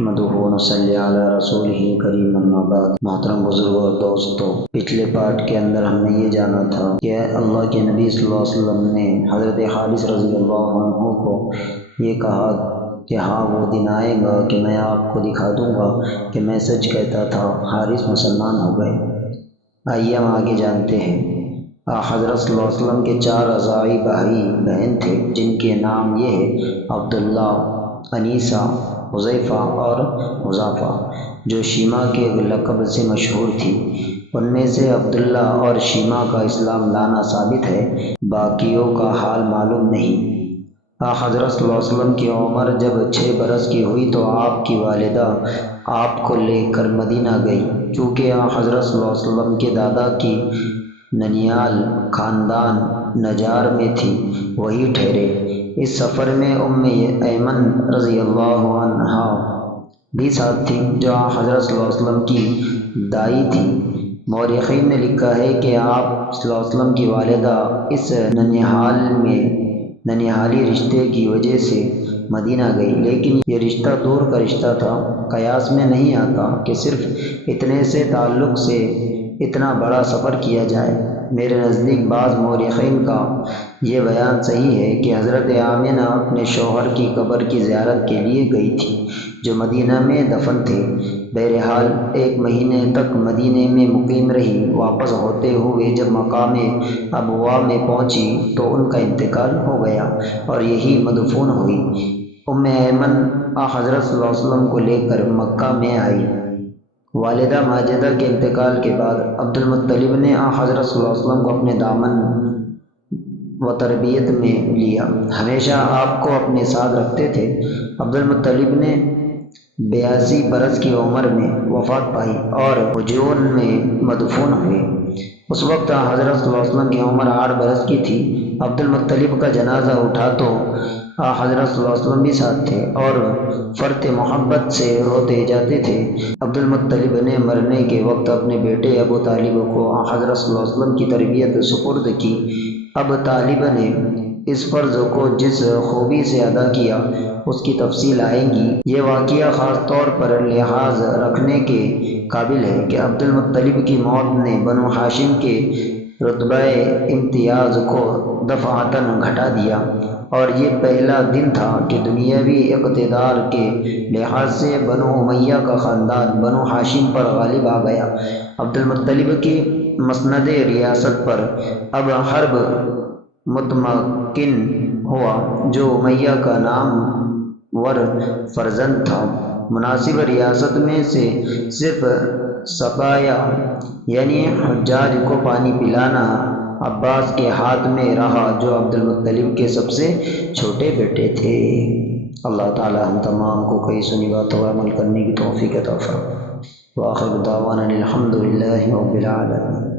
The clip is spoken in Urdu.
نحمدہ و نصلی علی رسولہ کریم اما بعد۔ محترم بزرگوں اور دوستو، پچھلے پارٹ کے اندر ہم نے یہ جانا تھا کہ اللہ کے نبی صلی اللہ علیہ وسلم نے حضرت حارث رضی اللہ عنہ کو یہ کہا کہ ہاں وہ دن آئے گا کہ میں آپ کو دکھا دوں گا کہ میں سچ کہتا تھا۔ حارث مسلمان ہو گئے۔ آئیے ہم آگے جانتے ہیں۔ حضرت صلی اللہ علیہ وسلم کے 4 رضاعی بھائی بہن تھے، جن کے نام یہ ہے: عبداللہ، انیسہ، حذیفہ اور حذافہ، جو شیمہ کے لقب سے مشہور تھی۔ ان میں سے عبداللہ اور شیمہ کا اسلام لانا ثابت ہے، باقیوں کا حال معلوم نہیں۔ حضرت صلی اللہ علیہ وسلم کی عمر جب 6 برس کی ہوئی تو آپ کی والدہ آپ کو لے کر مدینہ گئی۔ چونکہ حضرت صلی اللہ علیہ وسلم کے دادا کی ننیال خاندان نجار میں تھی، وہی ٹھہرے۔ اس سفر میں ایمن رضی اللہ عنہا بھی ساتھ تھی، جو حضرت صلی اللہ علیہ وسلم کی دائی تھی۔ مورخین نے لکھا ہے کہ آپ صلی اللہ علیہ وسلم کی والدہ اس ننیحالی رشتے کی وجہ سے مدینہ گئی، لیکن یہ رشتہ دور کا رشتہ تھا۔ قیاس میں نہیں آتا کہ صرف اتنے سے تعلق سے اتنا بڑا سفر کیا جائے۔ میرے نزدیک بعض مورخین کا یہ بیان صحیح ہے کہ حضرت آمنہ اپنے شوہر کی قبر کی زیارت کے لیے گئی تھی، جو مدینہ میں دفن تھے۔ بہرحال 1 مہینے تک مدینہ میں مقیم رہی۔ واپس ہوتے ہوئے جب مقام ابوا میں پہنچی تو ان کا انتقال ہو گیا اور یہی مدفون ہوئی۔ ایمن حضرت صلی اللہ علیہ وسلم کو لے کر مکہ میں آئی۔ والدہ ماجدہ کے انتقال کے بعد عبد المطلب نے حضرت صلی اللہ علیہ وسلم کو اپنے دامن و تربیت میں لیا، ہمیشہ آپ کو اپنے ساتھ رکھتے تھے۔ عبد المطلب نے 82 برس کی عمر میں وفات پائی اور حجون میں مدفون ہوئے۔ اس وقت حضرت صلی اللہ علیہ وسلم کی عمر 8 برس کی تھی۔ عبد المطلب کا جنازہ اٹھا تو حضرت صلی اللہ علیہ وسلم بھی ساتھ تھے اور فرط محبت سے روتے جاتے تھے۔ عبد المطلب نے مرنے کے وقت اپنے بیٹے ابو طالب کو حضرت صلی اللہ علیہ وسلم کی تربیت سپرد کی۔ اب طالب نے اس فرض کو جس خوبی سے ادا کیا، اس کی تفصیل آئے گی۔ یہ واقعہ خاص طور پر لحاظ رکھنے کے قابل ہے کہ عبد المطلب کی موت نے بنو ہاشم کے رتبہ امتیاز کو دفعتاً گھٹا دیا، اور یہ پہلا دن تھا کہ دنیاوی اقتدار کے لحاظ سے بنو امیہ کا خاندان بنو ہاشم پر غالب آ گیا۔ عبد المطلب کی مسند ریاست پر اب حرب متمکن ہوا، جو امیہ کا نامور فرزند تھا۔ مناسب ریاست میں سے صرف سقایا یعنی حجاج کو پانی پلانا عباس کے ہاتھ میں رہا، جو عبد المطلب کے سب سے چھوٹے بیٹے تھے۔ اللہ تعالی ہم تمام کو کئی سنی باتوں پر عمل کرنے کی توفیق عطا فرمائے۔ وآخر دعوانا الحمد للہ رب العالمین۔